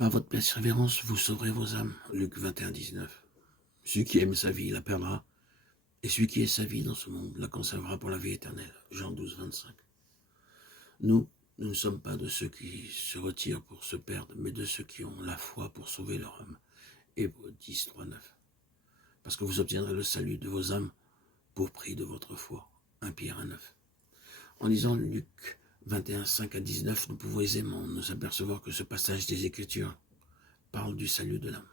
Par votre persévérance, vous sauverez vos âmes. Luc 21, 19. Celui qui aime sa vie la perdra, et celui qui est sa vie dans ce monde la conservera pour la vie éternelle. Jean 12, 25. Nous ne sommes pas de ceux qui se retirent pour se perdre, mais de ceux qui ont la foi pour sauver leur âme. Hébreux 10, 3, 9. Parce que vous obtiendrez le salut de vos âmes pour prix de votre foi. 1 Pierre 1, 9. En lisant Luc 21, 5 à 19, nous pouvons aisément nous apercevoir que ce passage des Écritures parle du salut de l'âme.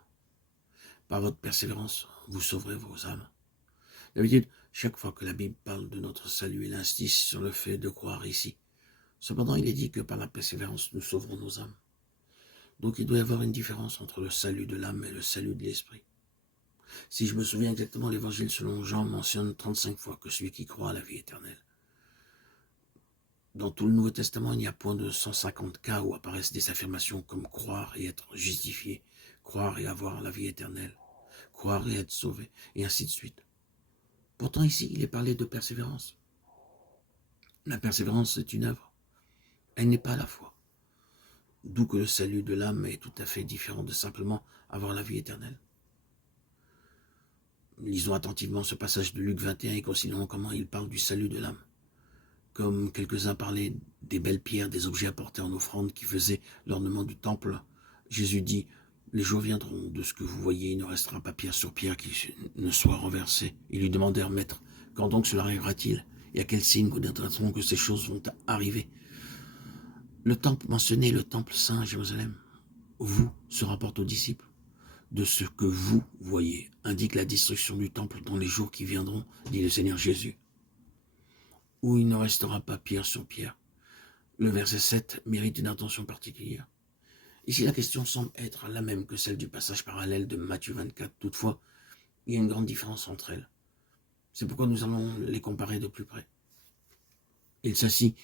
Par votre persévérance, vous sauverez vos âmes. D'habitude, chaque fois que la Bible parle de notre salut, elle insiste sur le fait de croire ici. Cependant, il est dit que par la persévérance, nous sauverons nos âmes. Donc il doit y avoir une différence entre le salut de l'âme et le salut de l'esprit. Si je me souviens exactement, l'évangile selon Jean mentionne 35 fois que celui qui croit à la vie éternelle. Dans tout le Nouveau Testament, il n'y a point de 150 cas où apparaissent des affirmations comme croire et être justifié, croire et avoir la vie éternelle, croire et être sauvé, et ainsi de suite. Pourtant ici, il est parlé de persévérance. La persévérance est une œuvre. Elle n'est pas la foi. D'où que le salut de l'âme est tout à fait différent de simplement avoir la vie éternelle. Lisons attentivement ce passage de Luc 21 et considérons comment il parle du salut de l'âme. Comme quelques-uns parlaient des belles pierres, des objets apportés en offrande qui faisaient l'ornement du temple, Jésus dit « Les jours viendront, de ce que vous voyez, il ne restera pas pierre sur pierre qui ne soit renversée. » Ils lui demandèrent « Maître, quand donc cela arrivera-t-il? Et à quel signe connaîtra-t-on que ces choses vont arriver ?» Le temple mentionné, le temple saint à Jérusalem, vous se rapporte aux disciples. De ce que vous voyez indique la destruction du temple dans les jours qui viendront, dit le Seigneur Jésus, où il ne restera pas pierre sur pierre. Le verset 7 mérite une attention particulière. Ici, la question semble être la même que celle du passage parallèle de Matthieu 24. Toutefois, il y a une grande différence entre elles. C'est pourquoi nous allons les comparer de plus près. Il s'assit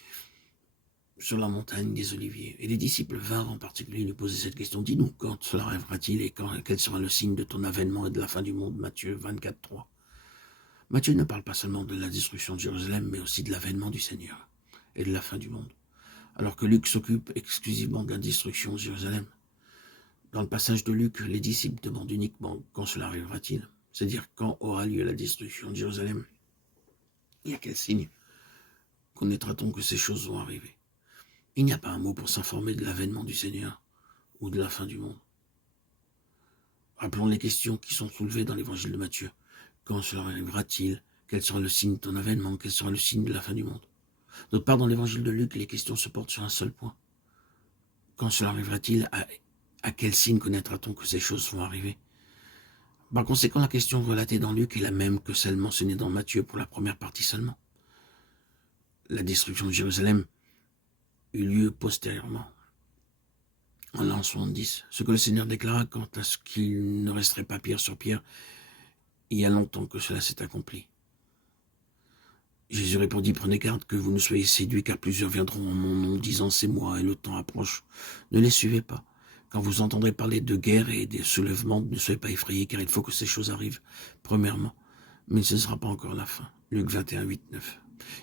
sur la montagne des Oliviers, et les disciples vinrent en particulier lui poser cette question. Dis-nous, quand cela arrivera-t-il et quel sera le signe de ton avènement et de la fin du monde? Matthieu 24, 3. Matthieu ne parle pas seulement de la destruction de Jérusalem, mais aussi de l'avènement du Seigneur et de la fin du monde. Alors que Luc s'occupe exclusivement de la destruction de Jérusalem. Dans le passage de Luc, les disciples demandent uniquement quand cela arrivera-t-il, c'est-à-dire quand aura lieu la destruction de Jérusalem. Et à quel signe connaîtra-t-on que ces choses vont arriver? Il n'y a pas un mot pour s'informer de l'avènement du Seigneur ou de la fin du monde. Rappelons les questions qui sont soulevées dans l'évangile de Matthieu. Quand cela arrivera-t-il? Quel sera le signe de ton avènement? Quel sera le signe de la fin du monde? D'autre part, dans l'évangile de Luc, les questions se portent sur un seul point. Quand cela arrivera-t-il? À quel signe connaîtra-t-on que ces choses vont arriver? Par conséquent, la question relatée dans Luc est la même que celle mentionnée dans Matthieu pour la première partie seulement. La destruction de Jérusalem eut lieu postérieurement, en l'an 70. Ce que le Seigneur déclara quant à ce qu'il ne resterait pas pierre sur pierre, il y a longtemps que cela s'est accompli. Jésus répondit, prenez garde que vous ne soyez séduits, car plusieurs viendront en mon nom, disant c'est moi, et le temps approche. Ne les suivez pas. Quand vous entendrez parler de guerre et des soulèvements, ne soyez pas effrayés, car il faut que ces choses arrivent, premièrement. Mais ce ne sera pas encore la fin. Luc 21, 8, 9.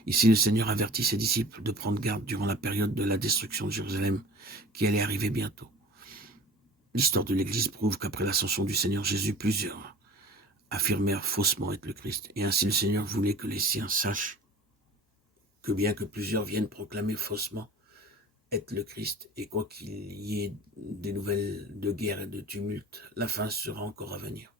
Ici, le Seigneur avertit ses disciples de prendre garde durant la période de la destruction de Jérusalem, qui allait arriver bientôt. L'histoire de l'Église prouve qu'après l'ascension du Seigneur Jésus, plusieurs affirmèrent faussement être le Christ. Et ainsi, le Seigneur voulait que les siens sachent que bien que plusieurs viennent proclamer faussement être le Christ, et quoi qu'il y ait des nouvelles de guerre et de tumulte, la fin sera encore à venir.